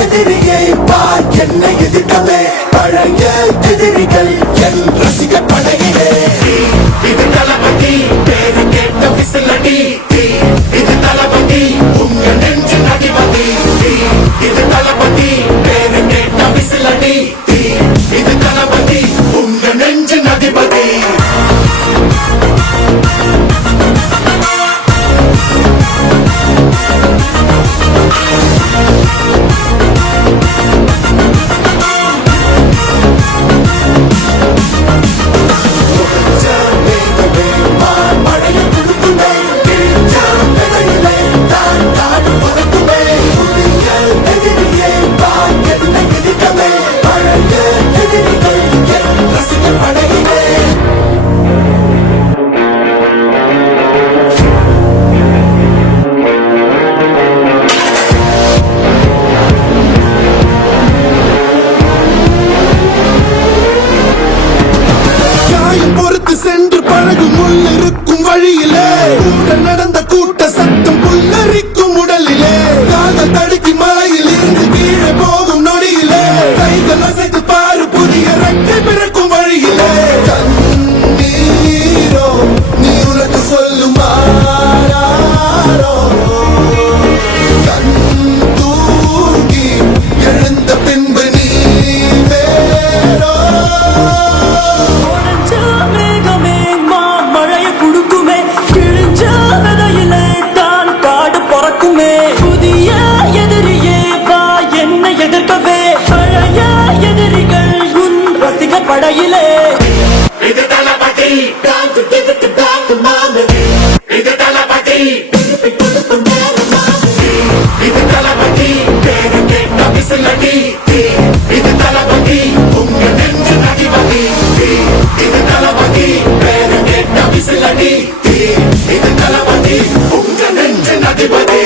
எதிரியை பார் என்னை எதிர்க்கவே பழைய எதிரிகள் என் ரசிகர் படையிலே இது தளபதி பேரு கேட்ட விசிலடி இது தளபதி உங்க நெஞ்சு அதிபதி இது தளபதி பேரு கேட்ட விசிலடி இது தளபதி உங்க நெஞ்சு அதிபதி சென்று பழகும் முள்ளிருக்கும் வழியிலே உடன் நடந்த கூட்ட சத்தம் புல்லரிக்கும் உடலிலே காதல் தடுக்கி மலையில் இருந்து கீழே போகும் நொடியிலே கைகள் அசைத்து பாரு புதிய ரெக்கை பிறக்கும் வழியிலே கண்ணீரோ நீ உனக்கு சொல்லுமாறோ கண் தூங்கி எழுந்த பின்பு நீ வேறோ புதிய எதிரியே வா என்னை எதிர்க்கவே பழைய எதிரிகள் உன் ரசிகர் படையிலே இது தளபதி இது தளபதி இது தளபதி பேரு கேட்ட விசிலடி இது தளபதி உங்க நெஞ்சு அதிபதி இது தளபதி பேரு கேட்ட விசிலடி இது தளபதி உங்க நெஞ்சு அதிபதி